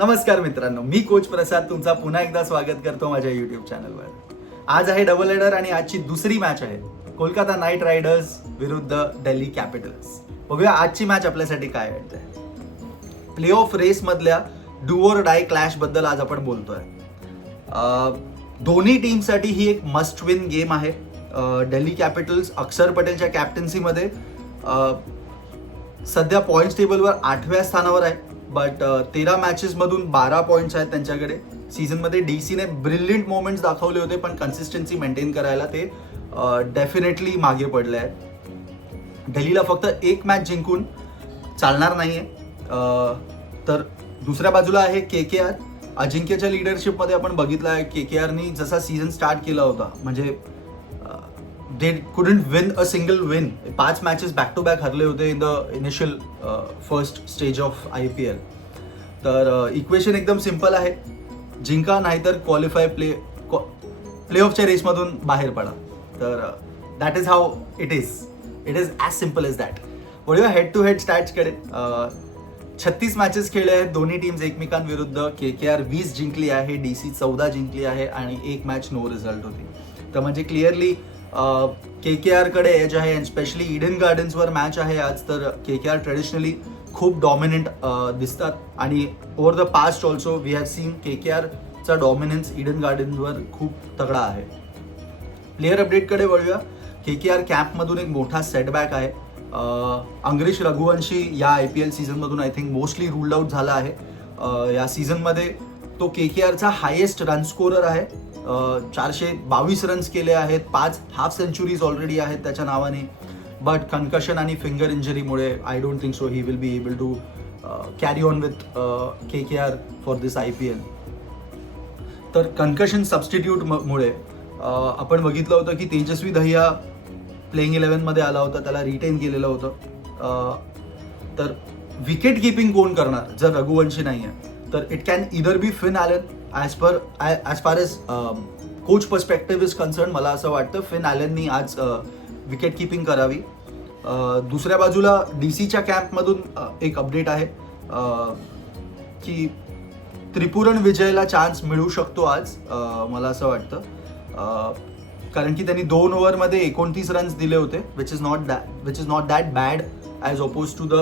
नमस्कार मित्रांनो, मी कोच प्रसाद तुमचा पुन्हा एकदा स्वागत करतो माझ्या YouTube चॅनलवर. आज आहे डबल हेडर आणि आजची दुसरी मॅच आहे कोलकाता नाईट रायडर्स विरुद्ध दिल्ली कॅपिटल्स. बघूया आजची मॅच आपल्यासाठी काय आहे. प्ले ऑफ रेस मधल्या डू ऑर डाय क्लॅश बद्दल आज आपण बोलतोय. दोन्ही टीमसाठी ही एक मस्ट विन गेम आहे. दिल्ली कॅपिटल्स अक्षर पटेलच्या कॅप्टन्सीमध्ये सध्या पॉइंट्स टेबलवर 8व्या स्थानावर आहे. बट 13 मॅचेसमधून 12 पॉईंट्स आहेत त्यांच्याकडे. सीझनमध्ये डीसीने ब्रिलियंट मोमेंट्स दाखवले होते, पण कन्सिस्टन्सी मेंटेन करायला ते डेफिनेटली मागे पडले आहेत. दिल्लीला फक्त एक मॅच जिंकून चालणार नाहीये. तर दुसऱ्या बाजूला आहे KKR. अजिंक्यच्या लिडरशिपमध्ये आपण बघितलं आहे KKRनी जसा सीझन स्टार्ट केला होता, म्हणजे they couldn't win a single win. 5 matches back to back हरले होते in the initial first stage of IPL. तर इक्वेशन एकदम सिम्पल आहे, जिंका नाहीतर क्वालिफाय प्ले ऑफच्या रेसमधून बाहेर पडा. तर that is how it is as simple as that. वळूया हेड टू हेड स्टॅट्सकडे. 36 मॅचेस खेळले आहेत दोन्ही टीम्स एकमेकांविरुद्ध. KKR 20 जिंकली आहे, DC 14 जिंकली आहे आणि एक मॅच नो रिझल्ट होती. तर म्हणजे क्लिअरली KKR कडे एज आहे. अँड स्पेशली इडन गार्डन्सवर मॅच आहे आज. तर KKR ट्रेडिशनली खूप डॉमिनंट दिसतात आणि over the past also we have seen KKRचा डॉमिनन्स इडन गार्डन्सवर खूप तगडा आहे. प्लेयर अपडेटकडे वळूया. KKR कॅम्पमधून एक मोठा सेटबॅक आहे. अंग्रेश रघुवंशी या IPL सीझनमधून I think mostly ruled out झाला आहे. या सीझनमध्ये तो KKRचा हायेस्ट रन स्कोरर आहे. 422 रन्स केले आहेत. 5 हाफ सेंचुरीज ऑलरेडी आहेत त्याच्या नावाने. बट कन्कशन आणि फिंगर इंजरीमुळे I don't think so he will be able to carry on with KKR for this IPL. तर कन्कशन सबस्टिट्यूटमुळे आपण बघितलं होतं की तेजस्वी दहिया प्लेइंग 11मध्ये आला होता, त्याला रिटेन केलेलं होतं. तर विकेट किपिंग कोण करणार जर रघुवंशी नाही आहे? तर it can either be Finn Allen. As far as coach perspective is concern, मला असं वाटतं फिन ॲलननी आज विकेट किपिंग करावी. दुसऱ्या बाजूला DCच्या कॅम्पमधून एक अपडेट आहे की त्रिपुरण विजयला चान्स मिळू शकतो आज, मला असं वाटतं. कारण की त्यांनी 2 ओव्हरमध्ये 29 रन्स दिले होते, which is not that bad as opposed to the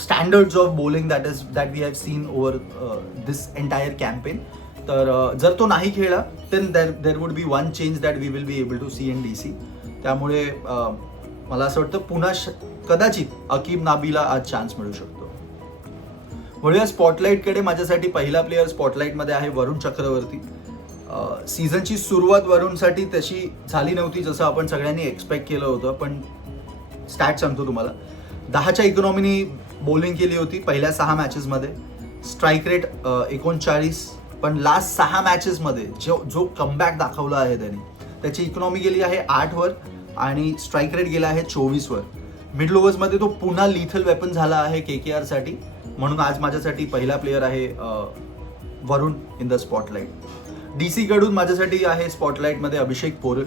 standards of bowling that we have seen over this entire campaign. तर जर तो नाही खेळला then there would be one change that we will be able to see in DC. त्यामुळे मला असं वाटतं पुन्हा कदाचित अकीब नाबीला आज चान्स मिळू शकतो. वळूया स्पॉटलाईटकडे. माझ्यासाठी पहिला प्लेअर स्पॉटलाईटमध्ये आहे वरुण चक्रवर्ती. सीझनची सुरुवात वरुणसाठी तशी झाली नव्हती जसं आपण सगळ्यांनी एक्सपेक्ट केलं होतं, पण स्टॅट सांगतो तुम्हाला. 10च्या इकॉनॉमीनी बॉलिंग केली होती पहिल्या 6 मॅचेसमध्ये. Strike rate 39. पण लास्ट 6 मॅचेसमध्ये जो कमबॅक दाखवला आहे त्याने, त्याची इकॉनॉमी गेली आहे 8वर आणि स्ट्राईक रेट गेला आहे 24वर. मिडल ओव्हर्समध्ये तो पुन्हा लिथल वेपन झाला आहे KKR साठी. म्हणून आज माझ्यासाठी पहिला प्लेअर आहे वरुण इन द स्पॉटलाईट. DC कडून माझ्यासाठी आहे स्पॉटलाईटमध्ये अभिषेक पोरल.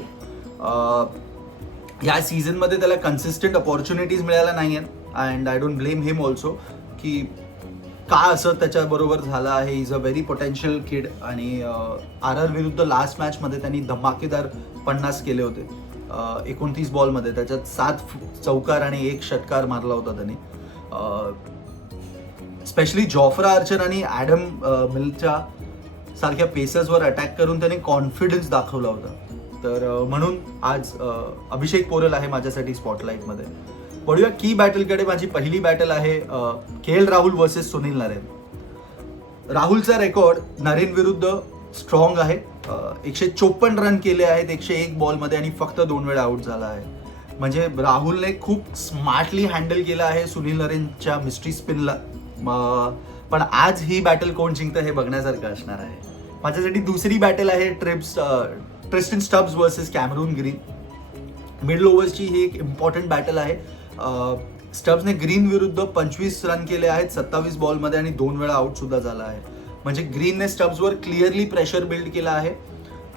या सीझनमध्ये त्याला कन्सिस्टंट अपॉर्च्युनिटीज मिळाल्या नाही आहेत and I don't blame him also की का असं त्याच्याबरोबर झालं आहे. इज अ व्हेरी पोटेन्शियल किड आणि RR विरुद्ध लास्ट मॅचमध्ये त्यांनी धमाकेदार 50 केले होते 29 बॉलमध्ये. त्याच्यात 7 चौकार आणि 1 षटकार मारला होता त्यांनी. स्पेशली जॉफ्रा आर्चर आणि ॲडम मिलच्या सारख्या पेसर्सवर अटॅक करून त्यांनी कॉन्फिडन्स दाखवला होता. तर म्हणून आज अभिषेक पोरल आहे माझ्यासाठी स्पॉटलाईटमध्ये. वळूया की बॅटलकडे. माझी पहिली बॅटल आहे KL Rahul versus Sunil Narine. राहुलचा रेकॉर्ड नरेन विरुद्ध स्ट्रॉंग आहे. 154 रन केले आहेत 101 बॉलमध्ये आणि फक्त 2 वेळा आउट झाला आहे. म्हणजे राहुलने खूप स्मार्टली हँडल केलं आहे सुनील नरेनच्या मिस्ट्री स्पिनला. पण आज ही बॅटल कोण जिंकतं हे बघण्यासारखं असणार आहे. माझ्यासाठी दुसरी बॅटल आहे Tristan Stubbs versus Cameron Green. Middle ओव्हर्सची ही एक इम्पॉर्टंट बॅटल आहे. स्टब्सने ग्रीन विरुद्ध 25 रन केले आहेत 27 बॉलमध्ये आणि 2 वेळा आउट सुद्धा झाला आहे. म्हणजे ग्रीनने स्टब्सवर क्लिअरली प्रेशर बिल्ड केला आहे.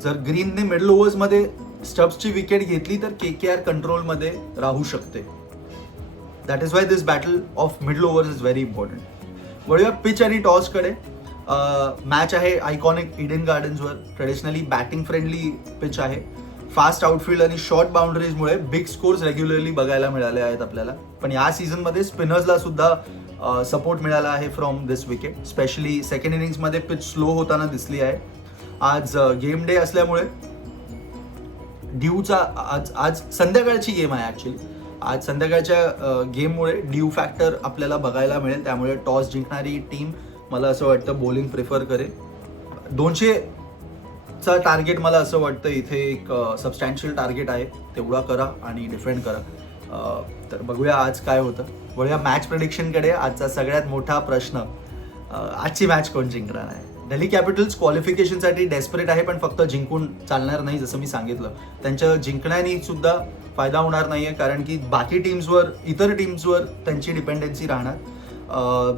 जर ग्रीनने मिडल ओव्हर्समध्ये स्टब्सची विकेट घेतली तर KKR कंट्रोलमध्ये राहू शकते. That is why this battle of middle overs is very important. वळूया पिच आणि टॉसकडे. मॅच आहे आयकॉनिक इडन गार्डन्सवर. ट्रेडिशनली बॅटिंग फ्रेंडली पिच आहे. फास्ट आउटफील्ड आणि शॉर्ट बाउंड्रीजमुळे बिग स्कोर्स रेग्युलरली बघायला मिळाले आहेत आपल्याला. पण या सीझनमध्ये स्पिनर्सला सुद्धा सपोर्ट मिळाला आहे from this wicket. Specially second इनिंग्समध्ये पिच स्लो होताना दिसली आहे. आज गेम डे असल्यामुळे ड्यूचा आज संध्याकाळची गेम आहे ॲक्च्युली. आज संध्याकाळच्या गेममुळे ड्यू फॅक्टर आपल्याला बघायला मिळेल. त्यामुळे टॉस जिंकणारी टीम मला असं वाटतं बॉलिंग प्रिफर करेल. 200चा टार्गेट मला असं वाटतं इथे एक सबस्टॅन्शियल टार्गेट आहे. तेवढा करा आणि डिफेंड करा. तर बघूया आज काय होतं. वळूया मॅच प्रेडिक्शनकडे. आजचा सगळ्यात मोठा प्रश्न, आजची मॅच कोण जिंकणार आहे. दिल्ली कॅपिटल्स क्वालिफिकेशनसाठी डेस्परेट आहे, पण फक्त जिंकून चालणार नाही. जसं मी सांगितलं, त्यांच्या जिंकण्याने सुद्धा फायदा होणार नाही आहे, कारण की बाकी टीम्सवर, इतर टीम्सवर त्यांची डिपेंडन्सी राहणार.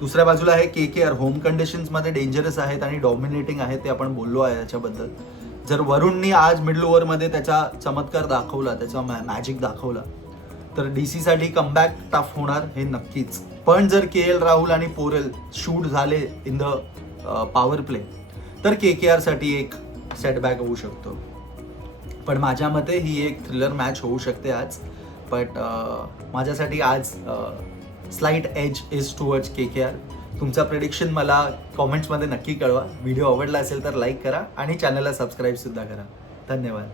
दुसऱ्या बाजूला आहे KKR. होम कंडिशन्समध्ये डेंजरस आहेत आणि डॉमिनेटिंग आहेत, ते आपण बोललो आहे याच्याबद्दल. जर वरुणनी आज मिडल ओव्हरमध्ये त्याचा चमत्कार दाखवला, त्याचा मॅजिक दाखवला, तर DC साठी कमबॅक टफ होणार हे नक्कीच. पण जर KL राहुल आणि पोरेल शूट झाले इन द पॉवर प्ले, तर KKR साठी एक सेटबॅक होऊ शकतो. पण माझ्या मते ही एक थ्रिलर मॅच होऊ शकते आज. बट माझ्यासाठी आज slight edge is towards KKR. तुमचा प्रेडिक्शन मला कॉमेंट्समध्ये नक्की कळवा. व्हिडिओ आवडला असेल तर लाईक करा आणि चॅनलला सबस्क्राईब सुद्धा करा. धन्यवाद.